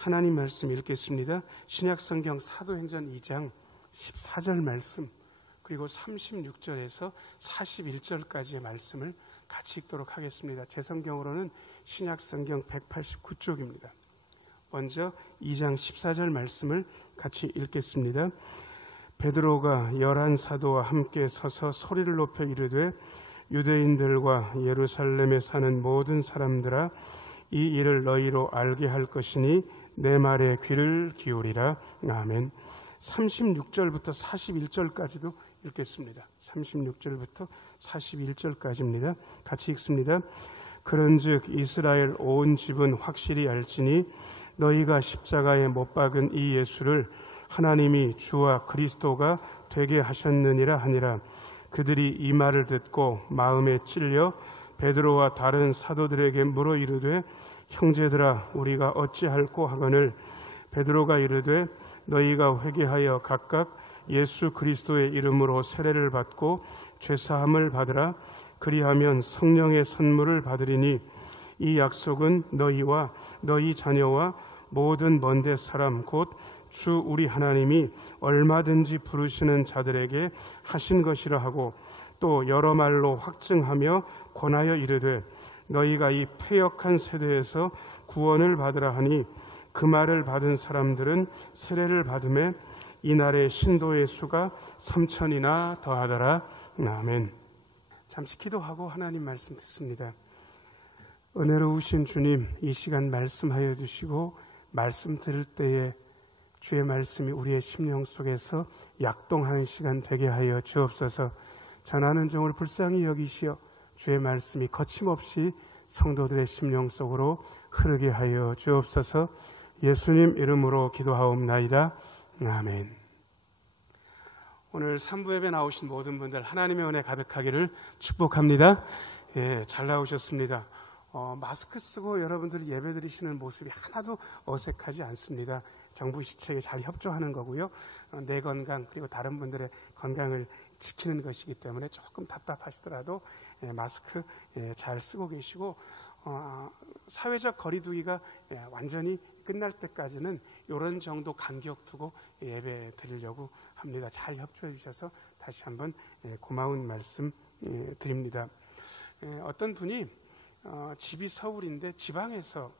하나님 말씀 읽겠습니다. 신약성경 사도행전 2장 14절 말씀, 그리고 36절에서 41절까지의 말씀을 같이 읽도록 하겠습니다. 제 성경으로는 신약성경 189쪽입니다. 먼저 2장 14절 말씀을 같이 읽겠습니다. 베드로가 11사도와 함께 서서 소리를 높여 이르되 유대인들과 예루살렘에 사는 모든 사람들아, 이 일을 너희로 알게 할 것이니 내 말에 귀를 기울이라. 아멘. 36절부터 41절까지도 읽겠습니다. 36절부터 41절까지입니다. 같이 읽습니다. 그런즉 이스라엘 온 집은 확실히 알지니 너희가 십자가에 못 박은 이 예수를 하나님이 주와 그리스도가 되게 하셨느니라 하니라. 그들이 이 말을 듣고 마음에 찔려 베드로와 다른 사도들에게 물어 이르되 형제들아, 우리가 어찌할꼬 하거늘 베드로가 이르되 너희가 회개하여 각각 예수 그리스도의 이름으로 세례를 받고 죄사함을 받으라. 그리하면 성령의 선물을 받으리니 이 약속은 너희와 너희 자녀와 모든 먼데 사람 곧 주 우리 하나님이 얼마든지 부르시는 자들에게 하신 것이라 하고, 또 여러 말로 확증하며 권하여 이르되 너희가 이 패역한 세대에서 구원을 받으라 하니, 그 말을 받은 사람들은 세례를 받음에 이날의 신도의 수가 3,000이나 더하더라. 아멘. 잠시 기도하고 하나님 말씀 듣습니다. 은혜로우신 주님, 이 시간 말씀하여 주시고 말씀 들을 때에 주의 말씀이 우리의 심령 속에서 약동하는 시간 되게 하여 주옵소서. 전하는 종을 불쌍히 여기시어 주의 말씀이 거침없이 성도들의 심령 속으로 흐르게 하여 주옵소서. 예수님 이름으로 기도하옵나이다. 아멘. 오늘 3부 예배 나오신 모든 분들 하나님의 은혜 가득하기를 축복합니다. 예, 잘 나오셨습니다. 마스크 쓰고 여러분들이 예배 드리시는 모습이 하나도 어색하지 않습니다. 정부 시책에 잘 협조하는 거고요. 내 건강 그리고 다른 분들의 건강을 지키는 것이기 때문에 조금 답답하시더라도 마스크 잘 쓰고 계시고, 사회적 거리두기가 완전히 끝날 때까지는 이런 정도 간격 두고 예배 드리려고 합니다. 잘 협조해 주셔서 다시 한번 고마운 말씀 드립니다. 어떤 분이 집이 서울인데 지방에서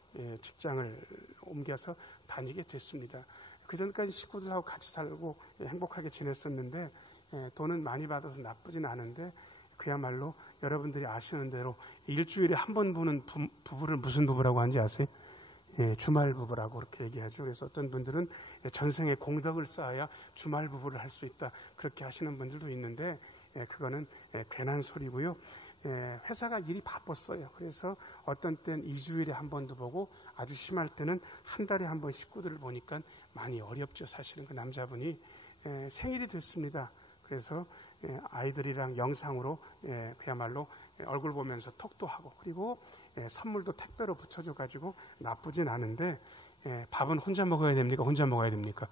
직장을 옮겨서 다니게 됐습니다. 그전까지 식구들하고 같이 살고 행복하게 지냈었는데 돈은 많이 받아서 나쁘진 않은데, 그야말로 여러분들이 아시는 대로 일주일에 한 번 보는 부부를 무슨 부부라고 하는지 아세요? 주말 부부라고 그렇게 얘기하죠. 그래서 어떤 분들은 전생에 공덕을 쌓아야 주말 부부를 할 수 있다, 그렇게 하시는 분들도 있는데 그거는 괜한 소리고요. 회사가 일이 바빴어요. 그래서 어떤 때는 2주일에 한 번도 보고, 아주 심할 때는 한 달에 한 번 식구들을 보니까 많이 어렵죠. 사실은 그 남자분이 생일이 됐습니다. 그래서 아이들이랑 영상으로 그야말로 얼굴 보면서 톡도 하고, 그리고 선물도 택배로 붙여줘가지고 나쁘진 않은데, 밥은 혼자 먹어야 됩니까? 혼자 먹어야 됩니까?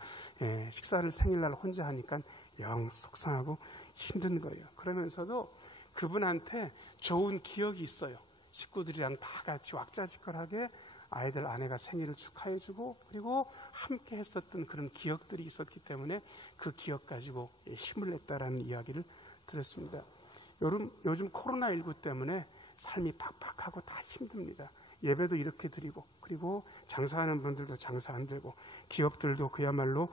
식사를 생일날 혼자 하니까 영 속상하고 힘든 거예요. 그러면서도 그분한테 좋은 기억이 있어요. 식구들이랑 다 같이 왁자지껄하게 아이들 아내가 생일을 축하해주고, 그리고 함께 했었던 그런 기억들이 있었기 때문에 그 기억 가지고 힘을 냈다라는 이야기를 들었습니다. 요즘 코로나19 때문에 삶이 팍팍하고 다 힘듭니다. 예배도 이렇게 드리고, 그리고 장사하는 분들도 장사 안 되고, 기업들도 그야말로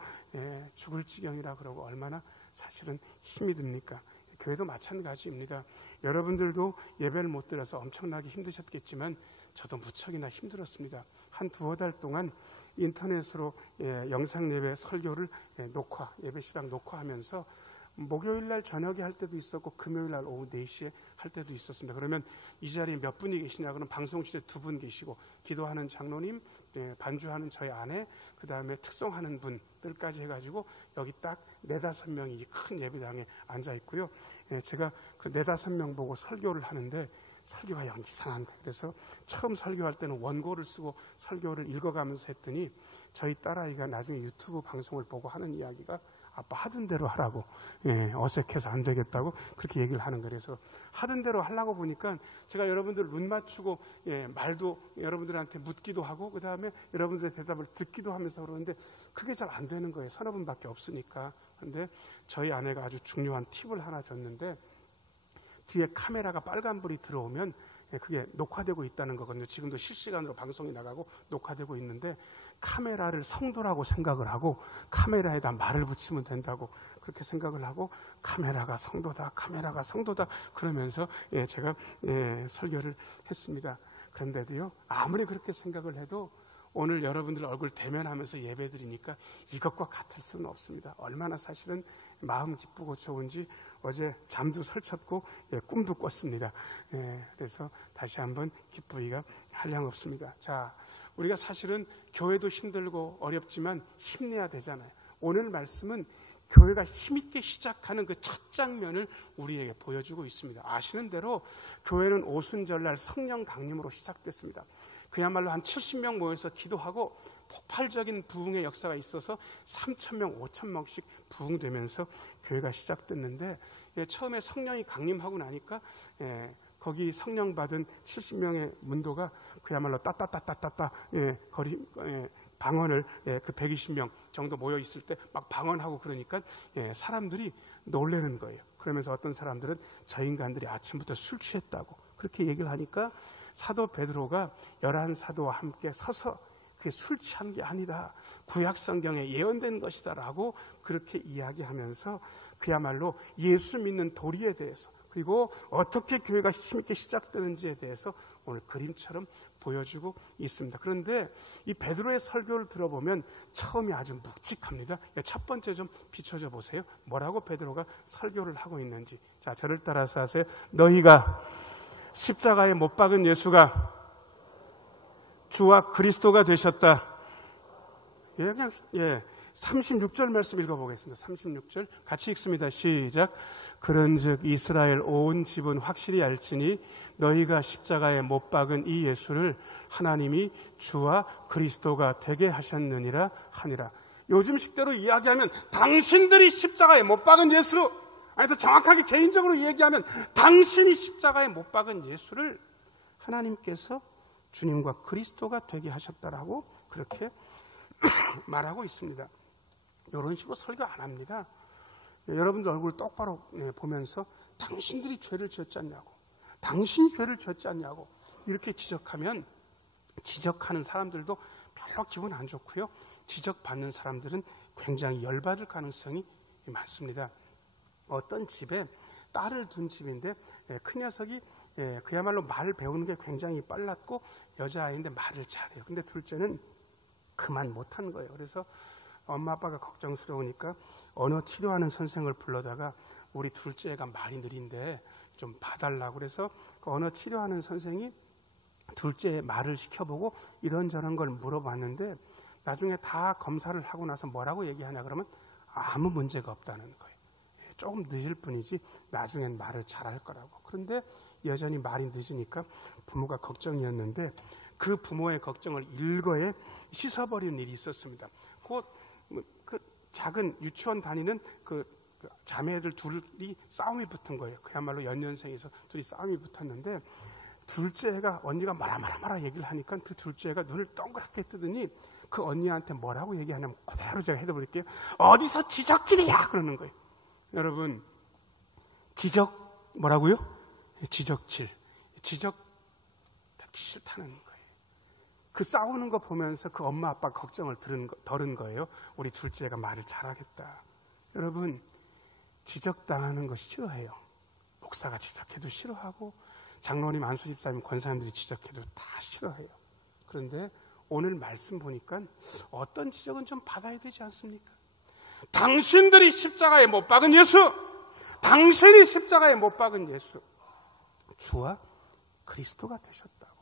죽을 지경이라 그러고, 얼마나 사실은 힘이 듭니까? 교회도 마찬가지입니다. 여러분들도 예배를 못 드려서 엄청나게 힘드셨겠지만 저도 무척이나 힘들었습니다. 한 두어 달 동안 인터넷으로 영상 예배 설교를 예배 시간 녹화하면서 목요일날 저녁에 할 때도 있었고 금요일날 오후 4시에 할 때도 있었습니다. 그러면 이 자리에 몇 분이 계시냐? 그러면 방송실에 2분 계시고, 기도하는 장로님, 반주하는 저희 아내, 그 다음에 특송하는 분들까지 해가지고 여기 딱 4-5명이 큰 예배당에 앉아 있고요. 제가 그 4-5명 보고 설교를 하는데 설교가 영 이상한 거예요. 그래서 처음 설교할 때는 원고를 쓰고 설교를 읽어가면서 했더니 저희 딸아이가 나중에 유튜브 방송을 보고 하는 이야기가 아빠 하던 대로 하라고. 어색해서 안 되겠다고 그렇게 얘기를 하는 거예요. 그래서 하던 대로 하려고 보니까 제가 여러분들 눈 맞추고 말도 여러분들한테 묻기도 하고 그 다음에 여러분들의 대답을 듣기도 하면서 그러는데 그게 잘 안 되는 거예요. 서너 분밖에 없으니까. 그런데 저희 아내가 아주 중요한 팁을 하나 줬는데, 뒤에 카메라가 빨간불이 들어오면 그게 녹화되고 있다는 거거든요. 지금도 실시간으로 방송이 나가고 녹화되고 있는데, 카메라를 성도라고 생각을 하고 카메라에다 말을 붙이면 된다고 그렇게 생각을 하고, 카메라가 성도다, 카메라가 성도다 그러면서 제가 설교를 했습니다. 그런데도요, 아무리 그렇게 생각을 해도 오늘 여러분들 얼굴 대면하면서 예배드리니까 이것과 같을 수는 없습니다. 얼마나 사실은 마음 기쁘고 좋은지 어제 잠도 설쳤고 꿈도 꿨습니다. 그래서 다시 한번 기쁘기가 한량없습니다. 자, 우리가 사실은 교회도 힘들고 어렵지만 힘내야 되잖아요. 오늘 말씀은 교회가 힘있게 시작하는 그 첫 장면을 우리에게 보여주고 있습니다. 아시는 대로 교회는 오순절날 성령 강림으로 시작됐습니다. 그야말로 한 70명 모여서 기도하고 폭발적인 부흥의 역사가 있어서 3,000명, 5,000명씩 부흥되면서 교회가 시작됐는데, 처음에 성령이 강림하고 나니까 거기 성령 받은 70명의 문도가 그야말로 따따따따따따 방언을 그 120명 정도 모여 있을 때 막 방언하고 그러니까 사람들이 놀라는 거예요. 그러면서 어떤 사람들은 저 인간들이 아침부터 술 취했다고 그렇게 얘기를 하니까 사도 베드로가 11사도와 함께 서서 그게 술 취한 게 아니다, 구약 성경에 예언된 것이다 라고 그렇게 이야기하면서 그야말로 예수 믿는 도리에 대해서, 그리고 어떻게 교회가 힘있게 시작되는지에 대해서 오늘 그림처럼 보여주고 있습니다. 그런데 이 베드로의 설교를 들어보면 처음이 아주 묵직합니다. 첫 번째 좀 비춰줘 보세요. 뭐라고 베드로가 설교를 하고 있는지. 자, 저를 따라서 하세요. 너희가 십자가에 못 박은 예수가 주와 그리스도가 되셨다. 36절 말씀 읽어보겠습니다. 36절 같이 읽습니다. 시작. 그런즉 이스라엘 온 집은 확실히 알지니 너희가 십자가에 못 박은 이 예수를 하나님이 주와 그리스도가 되게 하셨느니라 하니라. 요즘 식대로 이야기하면 당신들이 십자가에 못 박은 예수, 아니 더 정확하게 개인적으로 얘기하면 당신이 십자가에 못 박은 예수를 하나님께서 주님과 그리스도가 되게 하셨다라고 그렇게 말하고 있습니다. 이런 식으로 설교 안 합니다. 여러분들 얼굴 똑바로 보면서 당신들이 죄를 지었지 않냐고, 당신이 죄를 지었지 않냐고 이렇게 지적하면 지적하는 사람들도 별로 기분 안 좋고요. 지적받는 사람들은 굉장히 열받을 가능성이 많습니다. 어떤 집에 딸을 둔 집인데 큰 녀석이 그야말로 말을 배우는 게 굉장히 빨랐고 여자아이인데 말을 잘해요. 근데 둘째는 그만 못한 거예요. 그래서 엄마 아빠가 걱정스러우니까 언어 치료하는 선생을 불러다가 우리 둘째가 말이 느린데 좀 봐달라고 그래서 그 언어 치료하는 선생이 둘째의 말을 시켜보고 이런저런 걸 물어봤는데 나중에 다 검사를 하고 나서 뭐라고 얘기하냐 그러면 아무 문제가 없다는 거예요. 조금 늦을 뿐이지 나중엔 말을 잘할 거라고. 그런데 여전히 말이 늦으니까 부모가 걱정이었는데 그 부모의 걱정을 일거에 씻어버리는 일이 있었습니다. 그 작은 유치원 다니는 그 자매들 둘이 싸움이 붙은 거예요. 그야말로 연년생에서 둘이 싸움이 붙었는데 둘째 애가 언니가 마라 얘기를 하니까 그 둘째 애가 눈을 동그랗게 뜨더니 그 언니한테 뭐라고 얘기하냐면 그대로 제가 해드릴게요. 어디서 지적질이야 그러는 거예요. 여러분, 지적 뭐라고요? 지적질, 지적 듣기 싫다는 거예요. 그 싸우는 거 보면서 그 엄마 아빠 걱정을 덜은 거예요. 우리 둘째가 말을 잘하겠다. 여러분, 지적당하는 거 싫어해요. 목사가 지적해도 싫어하고 장로님, 안수집사님, 권사님들이 지적해도 다 싫어해요. 그런데 오늘 말씀 보니까 어떤 지적은 좀 받아야 되지 않습니까? 당신들이 십자가에 못 박은 예수, 당신이 십자가에 못 박은 예수, 주와 그리스도가 되셨다고.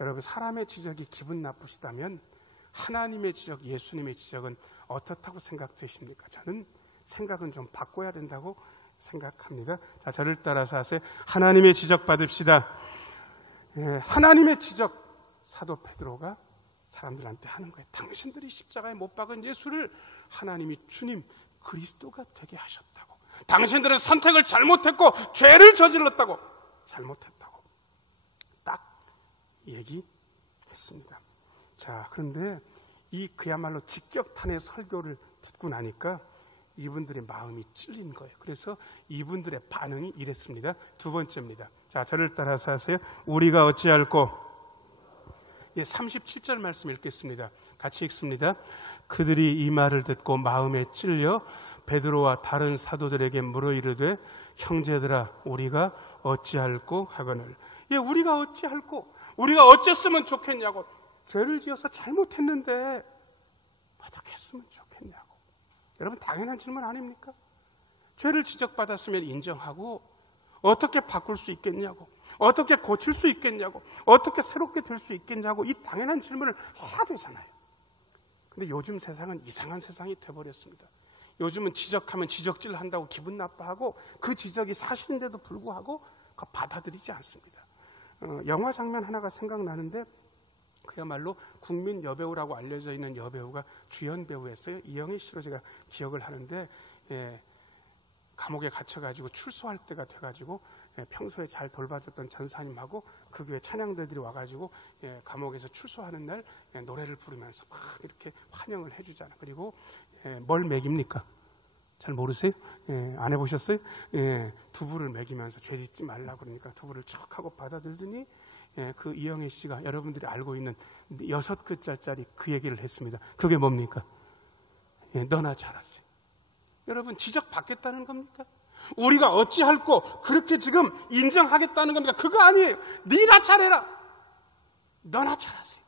여러분, 사람의 지적이 기분 나쁘시다면 하나님의 지적, 예수님의 지적은 어떻다고 생각되십니까? 저는 생각은 좀 바꿔야 된다고 생각합니다. 자, 저를 따라서 하세요. 하나님의 지적 받읍시다. 하나님의 지적, 사도 베드로가 사람들한테 하는 거예요. 당신들이 십자가에 못 박은 예수를 하나님이 주님 그리스도가 되게 하셨다고. 당신들은 선택을 잘못했고 죄를 저질렀다고. 잘못했다고 딱 얘기했습니다. 자, 그런데 이 그야말로 직격탄의 설교를 듣고 나니까 이분들의 마음이 찔린 거예요. 그래서 이분들의 반응이 이랬습니다. 두 번째입니다. 자, 저를 따라서 하세요. 우리가 어찌할꼬. 37절 말씀 읽겠습니다. 같이 읽습니다. 그들이 이 말을 듣고 마음에 찔려 베드로와 다른 사도들에게 물어 이르되 형제들아 우리가 어찌할꼬 하거늘. 우리가 어찌할꼬, 우리가 어쨌으면 좋겠냐고. 죄를 지어서 잘못했는데 어떻게 했으면 좋겠냐고. 여러분, 당연한 질문 아닙니까? 죄를 지적받았으면 인정하고 어떻게 바꿀 수 있겠냐고, 어떻게 고칠 수 있겠냐고, 어떻게 새롭게 될 수 있겠냐고, 이 당연한 질문을 해야 되잖아요. 근데 요즘 세상은 이상한 세상이 돼버렸습니다. 요즘은 지적하면 지적질 한다고 기분 나빠하고 그 지적이 사실인데도 불구하고 그거 받아들이지 않습니다. 영화 장면 하나가 생각나는데, 그야말로 국민 여배우라고 알려져 있는 여배우가 주연 배우였어요. 이영애 씨로 제가 기억을 하는데, 감옥에 갇혀가지고 출소할 때가 돼가지고 평소에 잘 돌봐줬던 전사님하고 그 교회 찬양대들이 와가지고 감옥에서 출소하는 날 노래를 부르면서 막 이렇게 환영을 해주잖아요. 그리고 뭘 먹입니까? 잘 모르세요? 안 해보셨어요? 두부를 먹이면서 죄 짓지 말라고 그러니까 두부를 척 하고 받아들더니 그 이영애 씨가 여러분들이 알고 있는 6글자짜리 그 얘기를 했습니다. 그게 뭡니까? 너나 잘하세요. 여러분, 지적받겠다는 겁니까? 우리가 어찌할꼬 그렇게 지금 인정하겠다는 겁니까? 그거 아니에요. 네나 잘해라. 너나 잘하세요.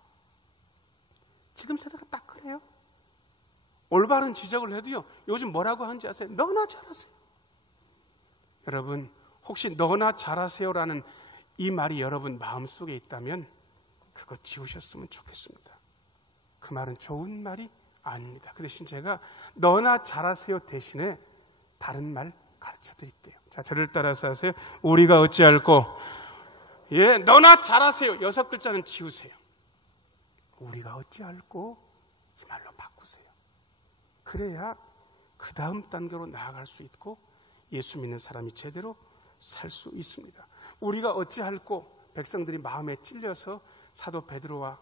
지금 세대가 딱 그래요. 올바른 지적을 해도요, 요즘 뭐라고 하는지 아세요? 너나 잘하세요. 여러분, 혹시 너나 잘하세요라는 이 말이 여러분 마음속에 있다면 그거 지우셨으면 좋겠습니다. 그 말은 좋은 말이 아닙니다. 그 대신 제가 너나 잘하세요 대신에 다른 말 가르쳐 드릴게요. 자, 저를 따라서 하세요. 우리가 어찌할꼬. 너나 잘하세요. 6글자는 지우세요. 우리가 어찌할꼬. 이 말로 바꾸세요. 그래야 그 다음 단계로 나아갈 수 있고 예수 믿는 사람이 제대로 살 수 있습니다. 우리가 어찌할꼬. 백성들이 마음에 찔려서 사도 베드로와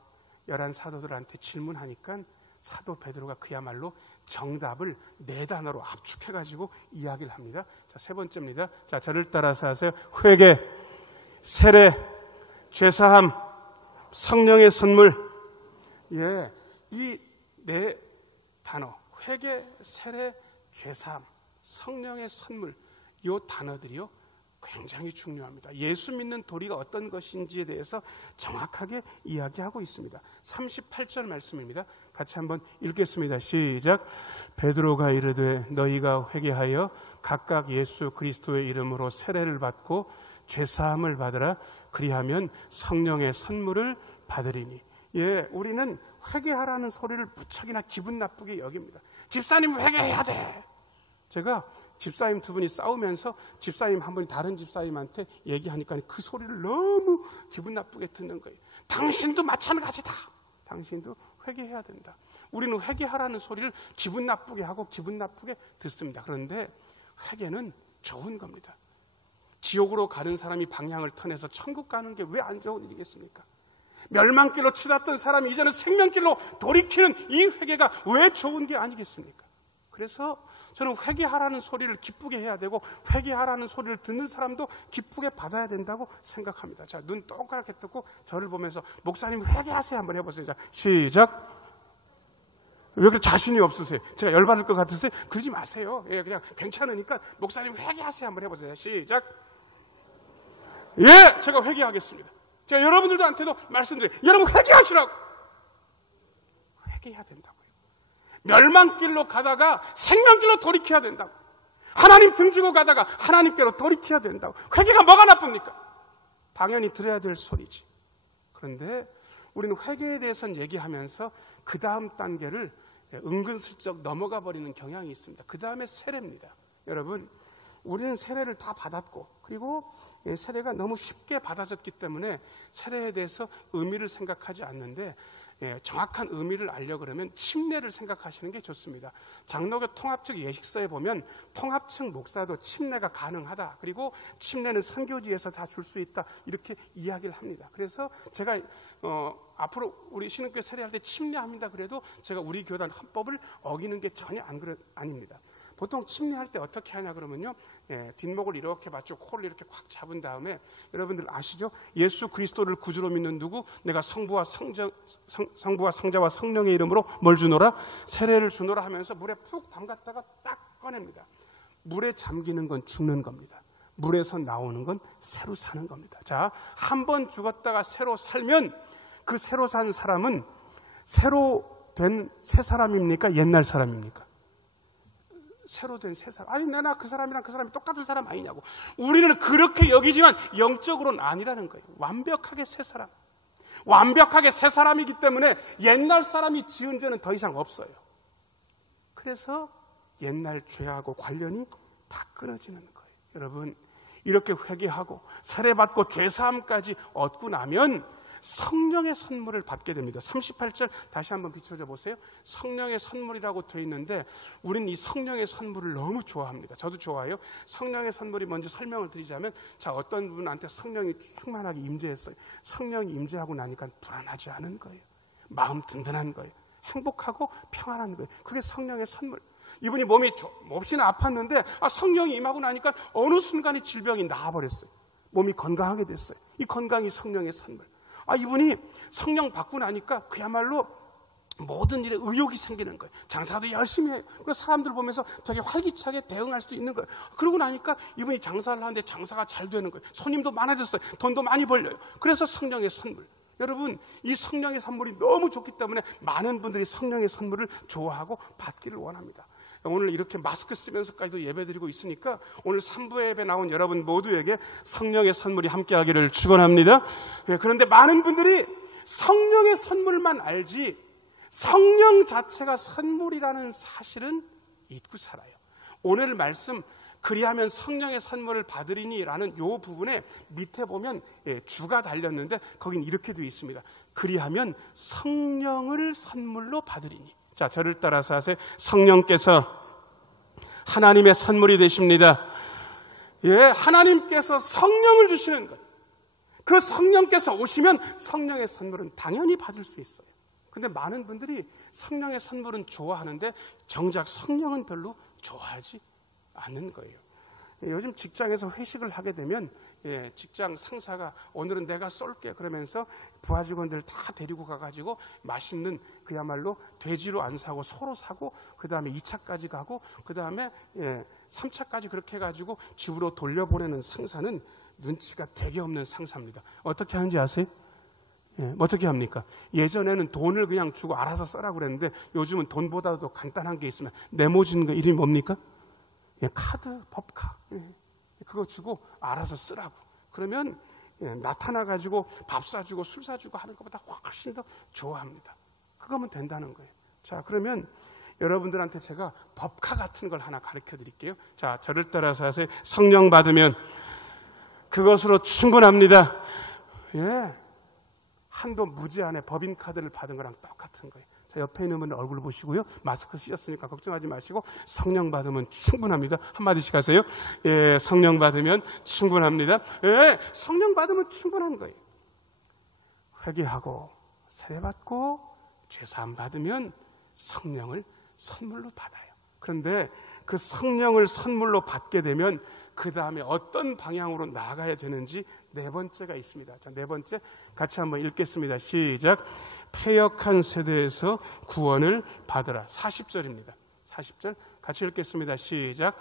11사도들한테 질문하니까 사도 베드로가 그야말로 정답을 4단어로 압축해가지고 이야기를 합니다. 자, 3번째입니다. 자, 저를 따라서 하세요. 회개, 세례, 죄사함, 성령의 선물. 이 4단어, 회개, 세례, 죄사함, 성령의 선물, 이 단어들이요 굉장히 중요합니다. 예수 믿는 도리가 어떤 것인지에 대해서 정확하게 이야기하고 있습니다. 38절 말씀입니다. 같이 한번 읽겠습니다. 시작. 베드로가 이르되 너희가 회개하여 각각 예수 그리스도의 이름으로 세례를 받고 죄사함을 받으라. 그리하면 성령의 선물을 받으리니. 우리는 회개하라는 소리를 무척이나 기분 나쁘게 여깁니다. 집사님 회개해야 돼. 제가 집사님 2분이 싸우면서 집사님 한 분이 다른 집사님한테 얘기하니까 그 소리를 너무 기분 나쁘게 듣는 거예요. 당신도 마찬가지다. 당신도 회개해야 된다. 우리는 회개하라는 소리를 기분 나쁘게 하고 기분 나쁘게 듣습니다. 그런데 회개는 좋은 겁니다. 지옥으로 가는 사람이 방향을 터내서 천국 가는 게 왜 안 좋은 일이겠습니까? 멸망길로 치닫던 사람이 이제는 생명길로 돌이키는 이 회개가 왜 좋은 게 아니겠습니까? 그래서 저는 회개하라는 소리를 기쁘게 해야 되고 회개하라는 소리를 듣는 사람도 기쁘게 받아야 된다고 생각합니다. 자, 눈 동그랗게 뜨고 저를 보면서 목사님 회개하세요 한번 해보세요. 자, 시작. 왜 그렇게 자신이 없으세요? 제가 열받을 것 같으세요? 그러지 마세요. 그냥 괜찮으니까 목사님 회개하세요 한번 해보세요. 시작. 제가 회개하겠습니다. 제가 여러분들한테도 말씀드려요. 여러분 회개하시라고. 회개해야 된다고요. 멸망길로 가다가 생명길로 돌이켜야 된다고. 하나님 등지고 가다가 하나님께로 돌이켜야 된다고. 회개가 뭐가 나쁩니까? 당연히 들어야 될 소리지. 그런데 우리는 회개에 대해서는 얘기하면서 그 다음 단계를 은근슬쩍 넘어가 버리는 경향이 있습니다. 그 다음에 세례입니다. 여러분, 우리는 세례를 다 받았고 그리고 세례가 너무 쉽게 받아졌기 때문에 세례에 대해서 의미를 생각하지 않는데 정확한 의미를 알려 그러면 침례를 생각하시는 게 좋습니다. 장로교 통합측 예식서에 보면 통합측 목사도 침례가 가능하다. 그리고 침례는 선교지에서 다 줄 수 있다. 이렇게 이야기를 합니다. 그래서 제가 앞으로 우리 신흥교회 세례할 때 침례합니다. 그래도 제가 우리 교단 헌법을 어기는 게 전혀 아닙니다. 보통 침례할 때 어떻게 하냐 그러면요, 뒷목을 이렇게 맞추고 코를 이렇게 꽉 잡은 다음에, 여러분들 아시죠? 예수 그리스도를 구주로 믿는 누구? 내가 성부와 성자와 성령의 이름으로 뭘 주노라? 세례를 주노라 하면서 물에 푹 담갔다가 딱 꺼냅니다. 물에 잠기는 건 죽는 겁니다. 물에서 나오는 건 새로 사는 겁니다. 자, 한 번 죽었다가 새로 살면 그 새로 산 사람은 새로 된 새 사람입니까? 옛날 사람입니까? 새로 된 새 사람. 아니, 내가 그 사람이랑 그 사람이 똑같은 사람 아니냐고. 우리는 그렇게 여기지만 영적으로는 아니라는 거예요. 완벽하게 새 사람. 완벽하게 새 사람이기 때문에 옛날 사람이 지은 죄는 더 이상 없어요. 그래서 옛날 죄하고 관련이 다 끊어지는 거예요. 여러분, 이렇게 회개하고 세례받고 죄사함까지 얻고 나면 성령의 선물을 받게 됩니다. 38절 다시 한번 비춰줘 보세요. 성령의 선물이라고 되어 있는데 우리는 이 성령의 선물을 너무 좋아합니다. 저도 좋아해요. 성령의 선물이 먼저 설명을 드리자면, 자, 어떤 분한테 성령이 충만하게 임재했어요. 성령이 임재하고 나니까 불안하지 않은 거예요. 마음 든든한 거예요. 행복하고 평안한 거예요. 그게 성령의 선물. 이분이 몸이 몹시나 아팠는데 성령이 임하고 나니까 어느 순간에 질병이 나아버렸어요. 몸이 건강하게 됐어요. 이 건강이 성령의 선물. 이분이 성령 받고 나니까 그야말로 모든 일에 의욕이 생기는 거예요. 장사도 열심히 해요. 그래서 사람들 보면서 되게 활기차게 대응할 수도 있는 거예요. 그러고 나니까 이분이 장사를 하는데 장사가 잘 되는 거예요. 손님도 많아졌어요. 돈도 많이 벌려요. 그래서 성령의 선물. 여러분, 이 성령의 선물이 너무 좋기 때문에 많은 분들이 성령의 선물을 좋아하고 받기를 원합니다. 오늘 이렇게 마스크 쓰면서까지도 예배드리고 있으니까 오늘 3부 예배 나온 여러분 모두에게 성령의 선물이 함께하기를 축원합니다. 그런데 많은 분들이 성령의 선물만 알지 성령 자체가 선물이라는 사실은 잊고 살아요. 오늘 말씀 그리하면 성령의 선물을 받으리니 라는 요 부분에 밑에 보면 주가 달렸는데 거긴 이렇게 되어 있습니다. 그리하면 성령을 선물로 받으리니. 자, 저를 따라서 하세요. 성령께서 하나님의 선물이 되십니다. 하나님께서 성령을 주시는 거예요. 그 성령께서 오시면 성령의 선물은 당연히 받을 수 있어요. 근데 많은 분들이 성령의 선물은 좋아하는데 정작 성령은 별로 좋아하지 않는 거예요. 요즘 직장에서 회식을 하게 되면 직장 상사가 오늘은 내가 쏠게 그러면서 부하 직원들 다 데리고 가가지고 맛있는 그야말로 돼지로 안 사고 소로 사고 그 다음에 2차까지 가고 그 다음에 3차까지 그렇게 해가지고 집으로 돌려보내는 상사는 눈치가 되게 없는 상사입니다. 어떻게 하는지 아세요? 어떻게 합니까? 예전에는 돈을 그냥 주고 알아서 써라고 그랬는데 요즘은 돈보다도 간단한 게 있으면 네모지는 거 이름이 뭡니까? 카드, 법카. 그거 주고 알아서 쓰라고. 그러면 나타나가지고 밥 사주고 술 사주고 하는 것보다 훨씬 더 좋아합니다. 그거면 된다는 거예요. 자, 그러면 여러분들한테 제가 법카 같은 걸 하나 가르쳐 드릴게요. 자, 저를 따라서 하세요. 성령 받으면 그것으로 충분합니다. 한도 무제한의 법인카드를 받은 거랑 똑같은 거예요. 자, 옆에 있는 분 얼굴 보시고요. 마스크 쓰셨으니까 걱정하지 마시고 성령 받으면 충분합니다. 한마디씩 하세요. 성령 받으면 충분합니다. 성령 받으면 충분한 거예요. 회개하고 세례받고 죄사함 받으면 성령을 선물로 받아요. 그런데 그 성령을 선물로 받게 되면 그 다음에 어떤 방향으로 나아가야 되는지 네 번째가 있습니다. 자, 네 번째 같이 한번 읽겠습니다. 시작. 패역한 세대에서 구원을 받으라. 40절입니다. 40절 같이 읽겠습니다. 시작.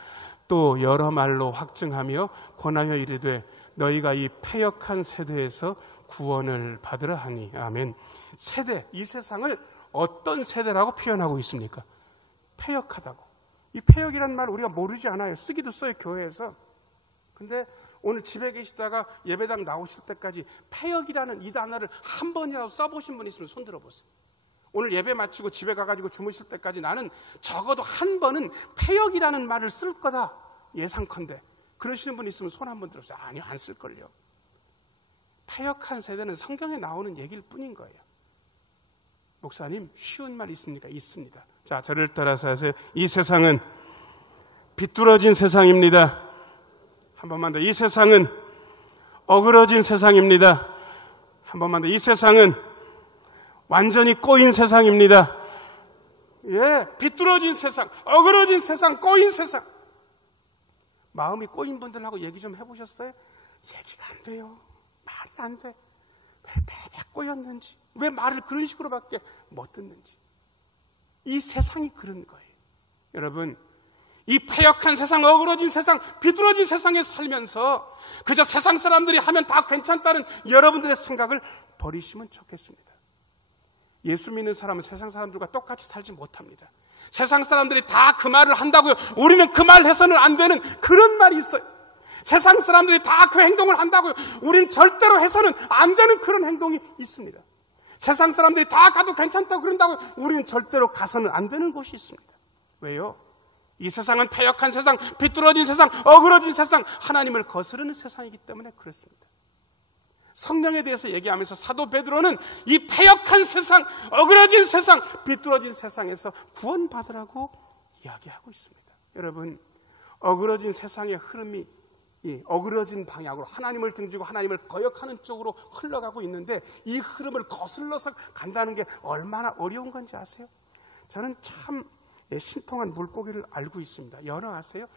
또 여러 말로 확증하며 권하여 이르되 너희가 이 패역한 세대에서 구원을 받으라 하니. 아멘. 세대, 이 세상을 어떤 세대라고 표현하고 있습니까? 패역하다고. 이 패역이라는 말 우리가 모르지 않아요. 쓰기도 써요, 교회에서. 근데 오늘 집에 계시다가 예배당 나오실 때까지 패역이라는 이 단어를 한 번이라도 써보신 분 있으면 손 들어보세요. 오늘 예배 마치고 집에 가가지고 주무실 때까지 나는 적어도 한 번은 패역이라는 말을 쓸 거다 예상컨대. 그러시는 분 있으면 손 한번 들어보세요. 아니요, 안 쓸걸요. 패역한 세대는 성경에 나오는 얘기일 뿐인 거예요. 목사님, 쉬운 말 있습니까? 있습니다. 자, 저를 따라서 하세요. 이 세상은 비뚤어진 세상입니다. 한 번만 더. 이 세상은 어그러진 세상입니다. 한 번만 더. 이 세상은 완전히 꼬인 세상입니다. 예, 비뚤어진 세상, 어그러진 세상, 꼬인 세상. 마음이 꼬인 분들하고 얘기 좀 해보셨어요? 얘기가 안 돼요. 말이 안 돼. 왜 꼬였는지, 왜 말을 그런 식으로밖에 못 듣는지. 이 세상이 그런 거예요. 여러분, 이 패역한 세상, 어그러진 세상, 비뚤어진 세상에 살면서 그저 세상 사람들이 하면 다 괜찮다는 여러분들의 생각을 버리시면 좋겠습니다. 예수 믿는 사람은 세상 사람들과 똑같이 살지 못합니다. 세상 사람들이 다 그 말을 한다고요. 우리는 그 말 해서는 안 되는 그런 말이 있어요. 세상 사람들이 다 그 행동을 한다고요. 우리는 절대로 해서는 안 되는 그런 행동이 있습니다. 세상 사람들이 다 가도 괜찮다고 그런다고요. 우리는 절대로 가서는 안 되는 곳이 있습니다. 왜요? 이 세상은 패역한 세상, 비뚤어진 세상, 어그러진 세상, 하나님을 거스르는 세상이기 때문에 그렇습니다. 성령에 대해서 얘기하면서 사도 베드로는 이 패역한 세상, 어그러진 세상, 비뚤어진 세상에서 구원받으라고 이야기하고 있습니다. 여러분, 어그러진 세상의 흐름이 어그러진 방향으로 하나님을 등지고 하나님을 거역하는 쪽으로 흘러가고 있는데 이 흐름을 거슬러서 간다는 게 얼마나 어려운 건지 아세요? 저는 참 신통한 물고기를 알고 있습니다. 연어 아세요?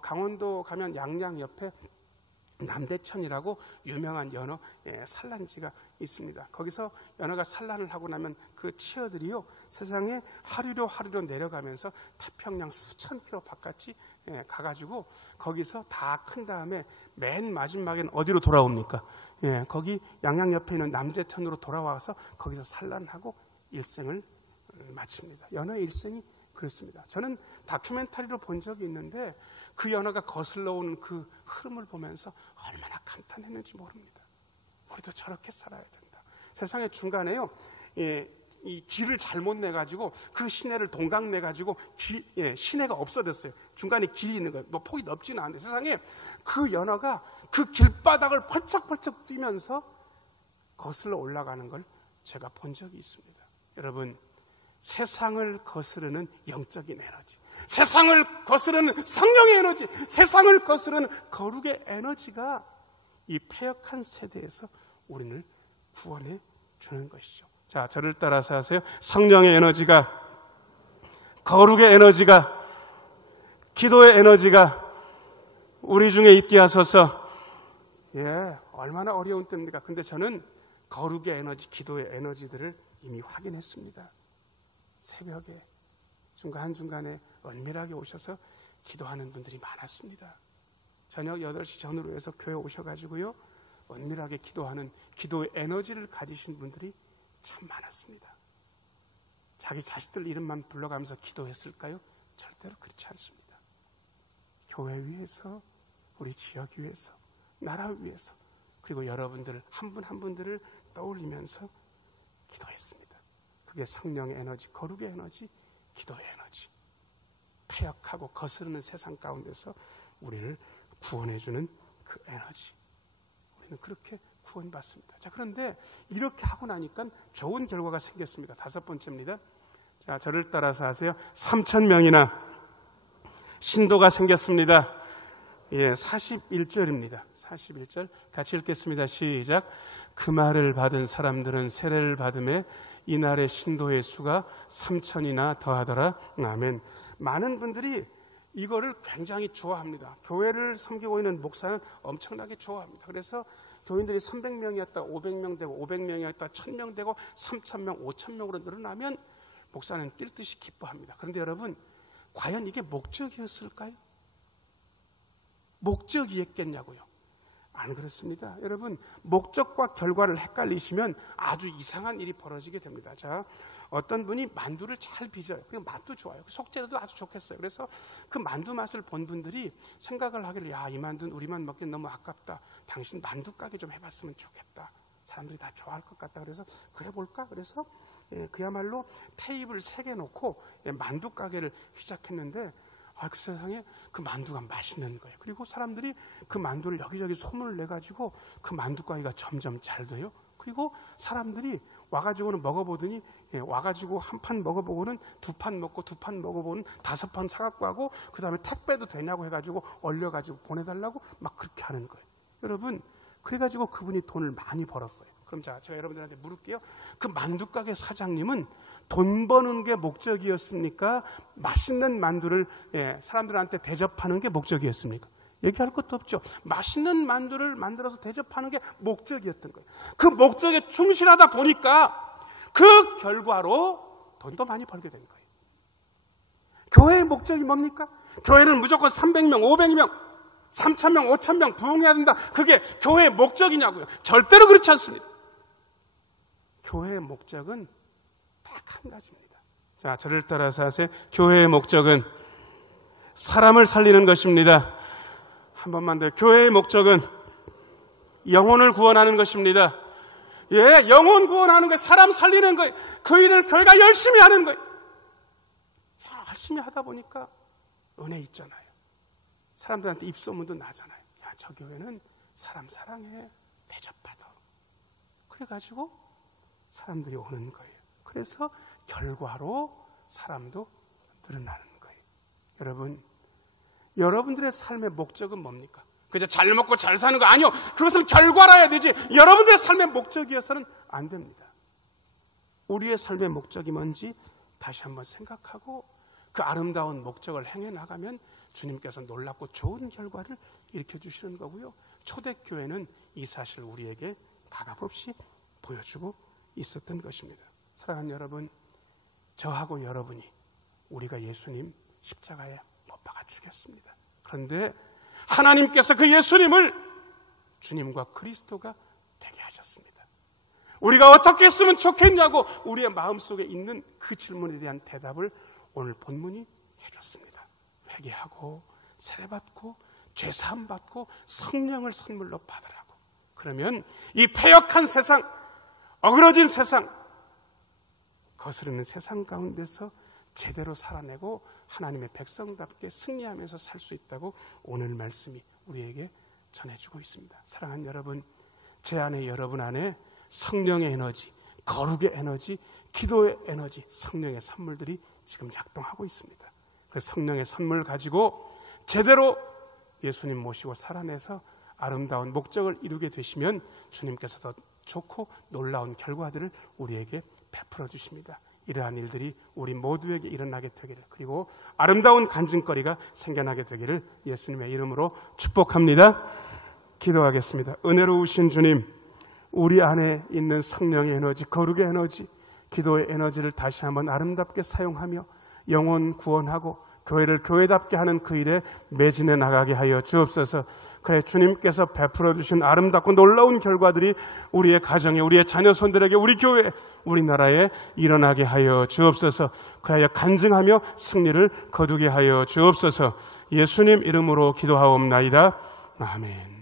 강원도 가면 양양 옆에 남대천이라고 유명한 연어 산란지가 있습니다. 거기서 연어가 산란을 하고 나면 그 치어들이요 세상에 하류로 내려가면서 태평양 수천 킬로 바깥이 가가지고 거기서 다 큰 다음에 맨 마지막에는 어디로 돌아옵니까? 거기 양양 옆에 있는 남대천으로 돌아와서 거기서 산란하고 일생을 마칩니다. 연어의 일생이 그렇습니다. 저는 다큐멘터리로 본 적이 있는데 그 연어가 거슬러 오는 그 흐름을 보면서 얼마나 감탄했는지 모릅니다. 우리도 저렇게 살아야 된다. 세상의 중간에요, 이 길을 잘못 내가지고 그 시내를 동강 내가지고 시내가 없어졌어요. 중간에 길이 있는 거예요. 뭐 폭이 넓지는 않은데 세상에 그 연어가 그 길바닥을 펄쩍펄쩍 뛰면서 거슬러 올라가는 걸 제가 본 적이 있습니다. 여러분, 세상을 거스르는 영적인 에너지, 세상을 거스르는 성령의 에너지, 세상을 거스르는 거룩의 에너지가 이 패역한 세대에서 우리를 구원해 주는 것이죠. 자, 저를 따라서 하세요. 성령의 에너지가, 거룩의 에너지가, 기도의 에너지가 우리 중에 있게 하소서. 얼마나 어려운 때입니까? 근데 저는 거룩의 에너지, 기도의 에너지들을 이미 확인했습니다. 새벽에 중간중간에 은밀하게 오셔서 기도하는 분들이 많았습니다. 저녁 8시 전후로 해서 교회 오셔가지고요 은밀하게 기도하는 기도의 에너지를 가지신 분들이 참 많았습니다. 자기 자식들 이름만 불러가면서 기도했을까요? 절대로 그렇지 않습니다. 교회 위해서, 우리 지역 위해서, 나라 위해서, 그리고 여러분들 한 분 한 분들을 떠올리면서 기도했습니다. 그게 성령의 에너지, 거룩의 에너지, 기도의 에너지. 패역하고 거스르는 세상 가운데서 우리를 구원해주는 그 에너지. 우리는 그렇게 구원받습니다. 자, 그런데 이렇게 하고 나니까 좋은 결과가 생겼습니다. 5번째입니다. 자, 저를 따라서 하세요. 3,000명이나 신도가 생겼습니다. 41절입니다. 41절 같이 읽겠습니다. 시작. 그 말을 받은 사람들은 세례를 받음에 이날의 신도의 수가 3,000이나 더하더라. 아멘. 많은 분들이 이거를 굉장히 좋아합니다. 교회를 섬기고 있는 목사는 엄청나게 좋아합니다. 그래서 교인들이 300명이었다 500명 되고 500명이었다 1000명 되고 3000명 5000명으로 늘어나면 목사는 뛸 듯이 기뻐합니다. 그런데 여러분, 과연 이게 목적이었을까요? 목적이었겠냐고요? 안 그렇습니다. 여러분, 목적과 결과를 헷갈리시면 아주 이상한 일이 벌어지게 됩니다. 자, 어떤 분이 만두를 잘 빚어요. 그 맛도 좋아요. 속재료도 아주 좋겠어요. 그래서 그 만두 맛을 본 분들이 생각을 하기를, 야, 이 만두는 우리만 먹기엔 너무 아깝다. 당신 만두 가게 좀 해봤으면 좋겠다. 사람들이 다 좋아할 것 같다. 그래서 그래 볼까? 그래서 그야말로 테이블 3개 놓고 만두 가게를 시작했는데, 그 세상에 그 만두가 맛있는 거예요. 그리고 사람들이 그 만두를 여기저기 소문을 내가지고 그 만두 가게가 점점 잘 돼요. 그리고 사람들이 와가지고는 먹어보더니 와가지고 한 판 먹어보고는 2판 먹고 2판 먹어보고는 5판 사갖고 하고 그 다음에 택배도 되냐고 해가지고 얼려가지고 보내달라고 막 그렇게 하는 거예요. 여러분, 그래가지고 그분이 돈을 많이 벌었어요. 그럼 제가 여러분들한테 물을게요. 그 만두가게 사장님은 돈 버는 게 목적이었습니까? 맛있는 만두를 사람들한테 대접하는 게 목적이었습니까? 얘기할 것도 없죠. 맛있는 만두를 만들어서 대접하는 게 목적이었던 거예요. 그 목적에 충실하다 보니까 그 결과로 돈도 많이 벌게 된 거예요. 교회의 목적이 뭡니까? 교회는 무조건 300명, 500명, 3,000명, 5,000명 부흥해야 된다. 그게 교회의 목적이냐고요. 절대로 그렇지 않습니다. 교회의 목적은 딱 한 가지입니다. 자, 저를 따라서 하세요. 교회의 목적은 사람을 살리는 것입니다. 한 번만 더. 교회의 목적은 영혼을 구원하는 것입니다. 예, 영혼 구원하는 거예요. 사람 살리는 거예요. 그 일을 교회가 열심히 하는 거예요. 열심히 하다 보니까 은혜 있잖아요. 사람들한테 입소문도 나잖아요. 야, 저 교회는 사람 사랑해. 대접받아. 그래가지고 사람들이 오는 거예요. 그래서 결과로 사람도 늘어나는 거예요. 여러분, 여러분들의 삶의 목적은 뭡니까? 그저 잘 먹고 잘 사는 거 아니요. 그것은 결과라야 되지. 여러분들의 삶의 목적이어서는 안 됩니다. 우리의 삶의 목적이 뭔지 다시 한번 생각하고 그 아름다운 목적을 행해 나가면 주님께서 놀랍고 좋은 결과를 일으켜주시는 거고요. 초대교회는 이 사실 우리에게 가감없이 보여주고 있었던 것입니다. 사랑하는 여러분, 저하고 여러분이 우리가 예수님 십자가에 못 박아 죽였습니다. 그런데 하나님께서 그 예수님을 주님과 그리스도가 되게 하셨습니다. 우리가 어떻게 했으면 좋겠냐고 우리의 마음속에 있는 그 질문에 대한 대답을 오늘 본문이 해줬습니다. 회개하고 세례받고 죄사함 받고 성령을 선물로 받으라고. 그러면 이 패역한 세상, 어그러진 세상, 거스르는 세상 가운데서 제대로 살아내고 하나님의 백성답게 승리하면서 살 수 있다고 오늘 말씀이 우리에게 전해주고 있습니다. 사랑하는 여러분, 제 안에, 여러분 안에 성령의 에너지, 거룩의 에너지, 기도의 에너지, 성령의 선물들이 지금 작동하고 있습니다. 그래서 성령의 선물 가지고 제대로 예수님 모시고 살아내서 아름다운 목적을 이루게 되시면 주님께서 더 좋고 놀라운 결과들을 우리에게 베풀어 주십니다. 이러한 일들이 우리 모두에게 일어나게 되기를, 그리고 아름다운 간증거리가 생겨나게 되기를 예수님의 이름으로 축복합니다. 기도하겠습니다. 은혜로우신 주님, 우리 안에 있는 성령의 에너지, 거룩의 에너지, 기도의 에너지를 다시 한번 아름답게 사용하며 영혼 구원하고 교회를 교회답게 하는 그 일에 매진해 나가게 하여 주옵소서. 그래, 주님께서 베풀어 주신 아름답고 놀라운 결과들이 우리의 가정에, 우리의 자녀 손들에게, 우리 교회, 우리나라에 일어나게 하여 주옵소서. 그하여 간증하며 승리를 거두게 하여 주옵소서. 예수님 이름으로 기도하옵나이다. 아멘.